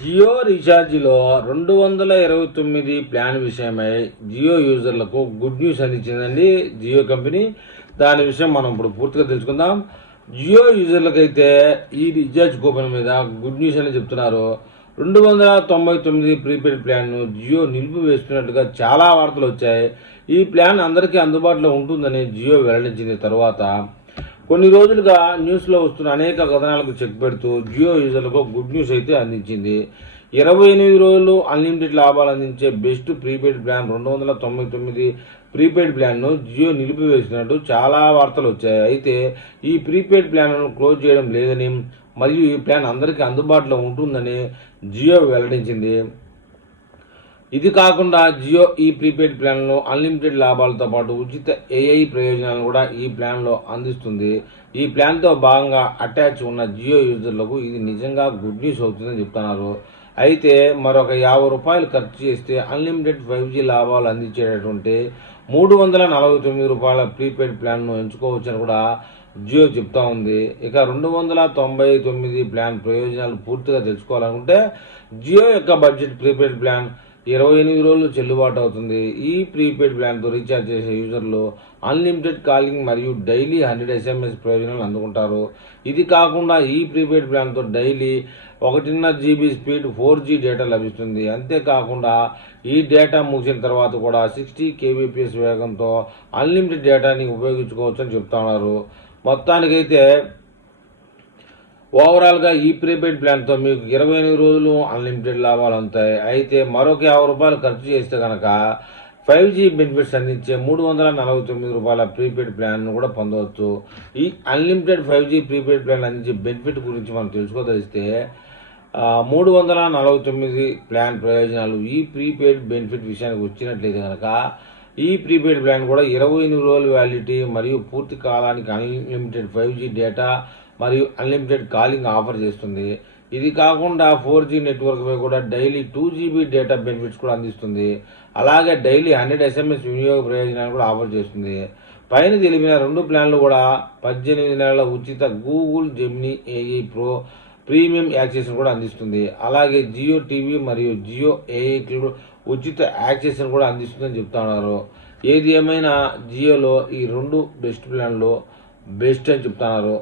Jio రీఛార్జ్లో 229 plan విషయమై Jio యూజర్లకు good news అందించిందండి జియో కంపెనీ. దాని విషయం మనం ఇప్పుడు పూర్తిగా తెలుసుకుందాం. జియో యూజర్లకైతే ఈ రీఛార్జ్ కూపన్ మీద గుడ్ న్యూస్ అని చెప్తున్నారు. 299 ప్రీపెయిడ్ ప్లాన్ను జియో నిలిపివేస్తున్నట్టుగా చాలా వార్తలు వచ్చాయి. ఈ ప్లాన్ అందరికీ అందుబాటులో ఉంటుందని జియో వెల్లడించిన తర్వాత కొన్ని రోజులుగా న్యూస్లో వస్తున్న అనేక కథనాలకు చెక్ పెడుతూ జియో యూజర్లకు గుడ్ న్యూస్ అయితే అందించింది. 28 రోజులు అన్లిమిటెడ్ లాభాలు అందించే బెస్ట్ ప్రీపెయిడ్ ప్లాన్ 299 ప్రీపెయిడ్ ప్లాన్ను జియో నిలిపివేసినట్టు చాలా వార్తలు వచ్చాయి. అయితే ఈ ప్రీపెయిడ్ ప్లాన్ను క్లోజ్ చేయడం లేదని మరియు ఈ ప్లాన్ అందరికీ అందుబాటులో ఉంటుందని జియో వెల్లడించింది. ఇది కాకుండా జియో ఈ ప్రీపెయిడ్ ప్లాన్లో అన్లిమిటెడ్ లాభాలతో పాటు ఉచిత ఏఐ ప్రయోజనాలను కూడా ఈ ప్లాన్లో అందిస్తుంది. ఈ ప్లాన్తో భాగంగా అటాచ్ ఉన్న జియో యూజర్లకు ఇది నిజంగా గుడ్ న్యూస్ అవుతుందని చెప్తున్నారు. అయితే మరొక ₹50 ఖర్చు చేస్తే అన్లిమిటెడ్ 5G లాభాలు అందించేటటువంటి ₹349 ప్రీపెయిడ్ ప్లాన్ను ఎంచుకోవచ్చని కూడా జియో చెప్తా ఉంది. ఇక 299 ప్లాన్ ప్రయోజనాలు పూర్తిగా తెలుసుకోవాలనుకుంటే జియో యొక్క బడ్జెట్ ప్రీపెయిడ్ ప్లాన్ 28 రోజులు చెల్లుబాటు అవుతుంది. ఈ ప్రీపెయిడ్ ప్లాన్తో రీఛార్జ్ చేసే యూజర్లు అన్లిమిటెడ్ కాలింగ్ మరియు డైలీ 100 SMS ప్రయోజనాలు అందుకుంటారు. ఇది కాకుండా ఈ ప్రీపెయిడ్ ప్లాన్తో daily 1.5 GB speed 4G data లభిస్తుంది. అంతేకాకుండా ఈ డేటా ముగిసిన తర్వాత కూడా 60 kbps వేగంతో అన్లిమిటెడ్ డేటాని ఉపయోగించుకోవచ్చు అని చెప్తున్నారు. మొత్తానికైతే ఓవరాల్గా ఈ ప్రీపెయిడ్ ప్లాన్తో మీకు 28 రోజులు అన్లిమిటెడ్ లాభాలు ఉంటాయి. అయితే మరొక ₹50 ఖర్చు చేస్తే కనుక 5G బెనిఫిట్స్ అందించే ₹349 ప్రీపెయిడ్ ప్లాన్ను కూడా పొందవచ్చు. ఈ అన్లిమిటెడ్ 5G ప్రీపెయిడ్ ప్లాన్ అందించే బెనిఫిట్ గురించి మనం తెలుసుకోదలిస్తే 349 ప్లాన్ ప్రయోజనాలు. ఈ ప్రీపెయిడ్ బెనిఫిట్ విషయానికి వచ్చినట్లయితే కనుక ఈ ప్రీపెయిడ్ ప్లాన్ కూడా 28 రోజుల వ్యాలిడిటీ మరియు పూర్తి కాలానికి అన్లిమిటెడ్ 5G డేటా మరియు అన్లిమిటెడ్ కాలింగ్ ఆఫర్ చేస్తుంది. ఇది కాకుండా 4G నెట్వర్క్పై కూడా డైలీ 2 GB డేటా బెనిఫిట్స్ కూడా అందిస్తుంది. అలాగే డైలీ 100 SMS వినియోగ ప్రయోజనాలు కూడా ఆఫర్ చేస్తుంది. పైన తెలిపిన 2 ప్లాన్లు కూడా 18 నెలల ఉచిత Google Gemini AI pro premium access కూడా అందిస్తుంది. అలాగే జియో టీవీ మరియు జియో ఏఐ ఉచిత యాక్సెస్ కూడా అందిస్తుందని చెప్తున్నారు. ఏది ఏమైనా జియోలో ఈ 2 బెస్ట్ ప్లాన్లు బెస్ట్ అని చెప్తున్నారు.